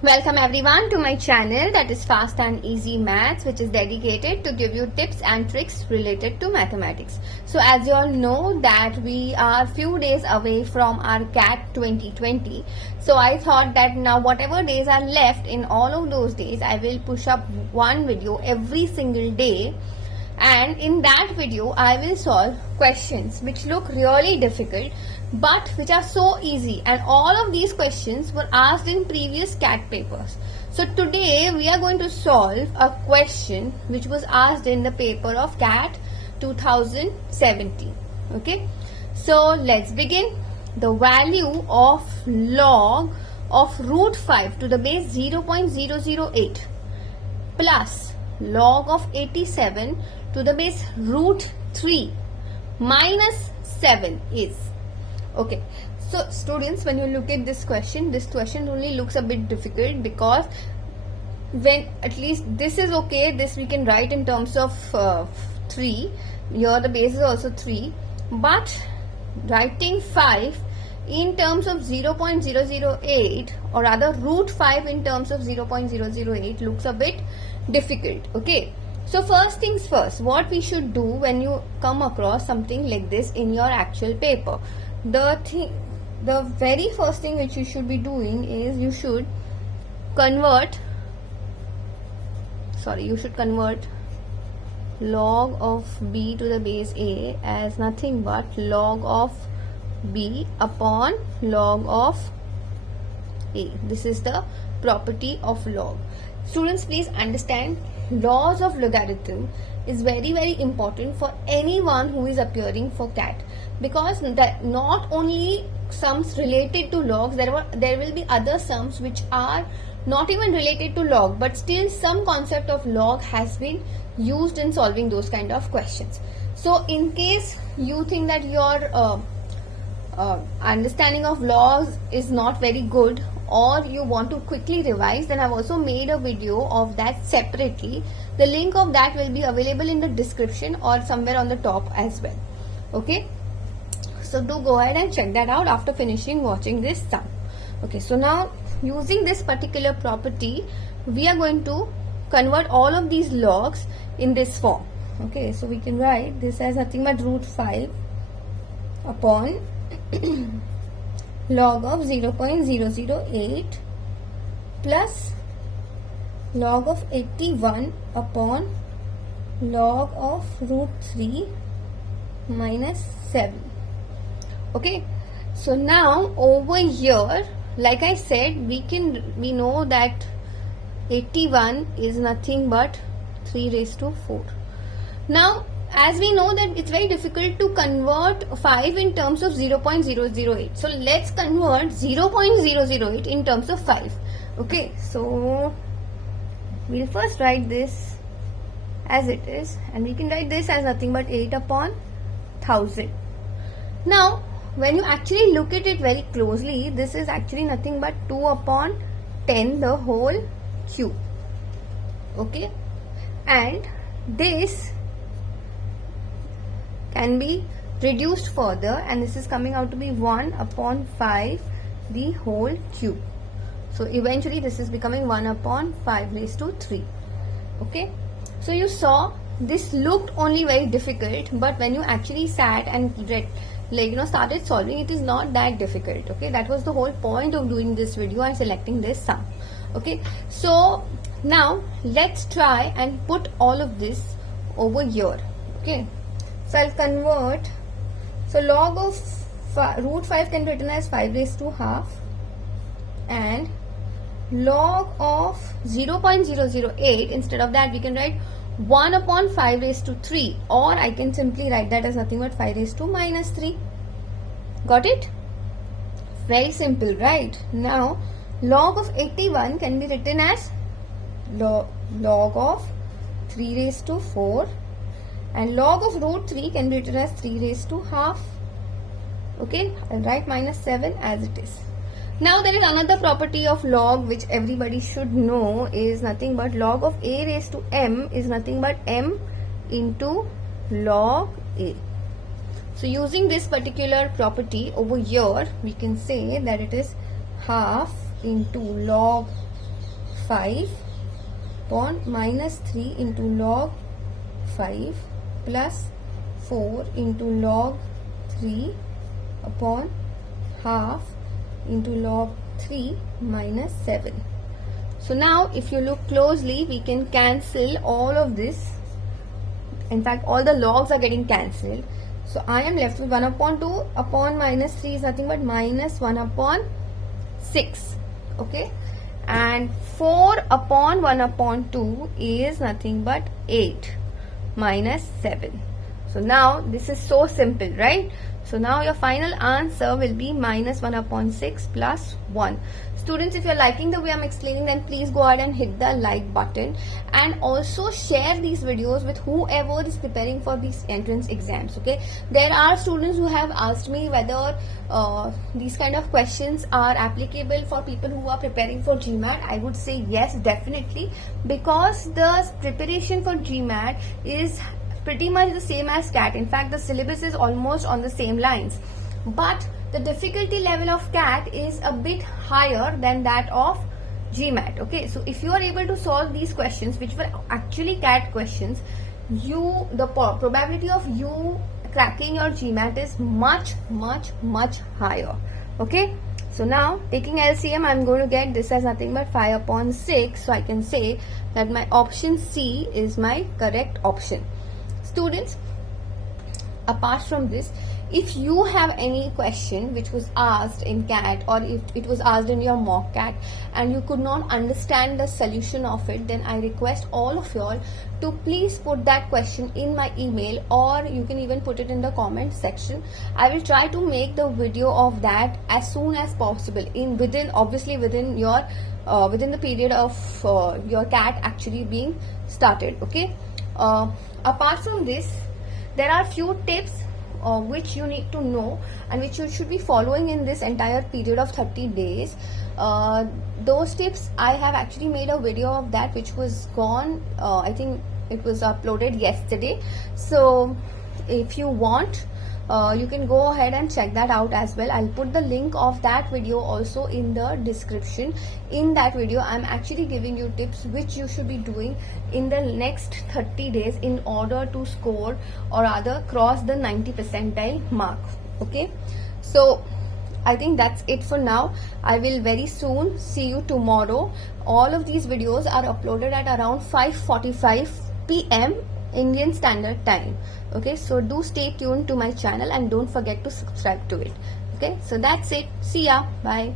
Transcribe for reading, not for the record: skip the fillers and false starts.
Welcome everyone to my channel, that is Fast and Easy Maths, which is dedicated to give you tips and tricks related to mathematics. So as you all know that we are few days away from our CAT 2020. So I thought that now whatever days are left, in all of those days I will push up one video every single day, and in that video I will solve questions which look really difficult but which are so easy, and all of these questions were asked in previous CAT papers. So today we are going to solve a question which was asked in the paper of CAT 2017. Okay, so let's begin. The value of log of root 5 to the base 0.008 plus log of 87 to the base root 3 minus 7 is. Okay, so students, when you look at this question only looks a bit difficult, because when at least this is okay, this we can write in terms of 3, here the base is also 3, but writing 5 in terms of 0.008 or rather root 5 in terms of 0.008 looks a bit difficult. Okay, so first things first, what we should do when you come across something like this in your actual paper, the very first thing which you should be doing is you should convert log of b to the base a as nothing but log of b upon log of a. This is the property of log. Students, please understand, laws of logarithm is very important for anyone who is appearing for CAT, because that not only sums related to logs, there will be other sums which are not even related to log, but still some concept of log has been used in solving those kind of questions. So in case you think that your understanding of logs is not very good, or you want to quickly revise, then I've also made a video of that separately. The link of that will be available in the description or somewhere on the top as well. Okay, so do go ahead and check that out after finishing watching this sum. Okay, so now using this particular property, we are going to convert all of these logs in this form. Okay, so we can write this as nothing but root 5 upon log of 0.008 plus log of 81 upon log of root 3 minus 7. Okay, so now over here, like I said, we know that 81 is nothing but 3 raised to 4. Now as we know that it's very difficult to convert 5 in terms of 0.008, so let's convert 0.008 in terms of 5. Okay, so we'll first write this as it is, and we can write this as nothing but 8 upon 1000. Now when you actually look at it very closely, this is actually nothing but 2 upon 10 the whole cube. Okay, and this can be reduced further, and this is coming out to be 1 upon 5 the whole cube. So eventually this is becoming 1 upon 5 raised to 3. Okay, so you saw this looked only very difficult, but when you actually sat and read, started solving, it is not that difficult. Okay, that was the whole point of doing this video and selecting this sum. Okay, so now let's try and put all of this over here. Okay, so I'll convert. So log of root 5 can be written as 5 raised to half, and log of 0.008, instead of that we can write 1 upon 5 raised to 3, or I can simply write that as nothing but 5 raised to minus 3. Got it? Very simple, right? Now log of 81 can be written as log of 3 raised to 4, and log of root 3 can be written as 3 raised to half. Okay, I'll write minus 7 as it is. Now there is another property of log which everybody should know, is nothing but log of a raised to m is nothing but m into log a. So using this particular property over here, we can say that it is half into log 5 upon minus 3 into log 5 plus 4 into log 3 upon half into log 3 minus 7. So now if you look closely, we can cancel all of this. In fact, all the logs are getting cancelled. So I am left with 1 upon 2 upon minus 3 is nothing but minus 1 upon 6. Okay. And 4 upon 1 upon 2 is nothing but 8 minus 7. So now this is so simple, right? So now your final answer will be minus 1 upon 6 plus 1. Students, if you're liking the way I'm explaining, then please go ahead and hit the like button, and also share these videos with whoever is preparing for these entrance exams. Okay, there are students who have asked me whether these kind of questions are applicable for people who are preparing for GMAT. I would say yes, definitely, because the preparation for GMAT is pretty much the same as CAT. In fact, the syllabus is almost on the same lines, but the difficulty level of CAT is a bit higher than that of GMAT. Okay, so if you are able to solve these questions, which were actually CAT questions, the probability of you cracking your GMAT is much higher. Okay, so now taking LCM, I'm going to get this as nothing but 5 upon 6. So I can say that my option C is my correct option. Students, apart from this, if you have any question which was asked in CAT, or if it was asked in your mock CAT and you could not understand the solution of it, then I request all of y'all to please put that question in my email, or you can even put it in the comment section. I will try to make the video of that as soon as possible, within your within the period of your CAT actually being started. Okay. Apart from this, there are few tips which you need to know and which you should be following in this entire period of 30 days. Those tips, I have actually made a video of that which was gone, I think it was uploaded yesterday. So if you want, you can go ahead and check that out as well. I'll put the link of that video also in the description. In that video, I'm actually giving you tips which you should be doing in the next 30 days in order to score, or rather cross the 90 percentile mark. Okay, so I think that's it for now. I will very soon see you tomorrow. All of these videos are uploaded at around 5:45 p.m. Indian Standard Time. Okay, so do stay tuned to my channel and don't forget to subscribe to it. Okay, so that's it. See ya. Bye.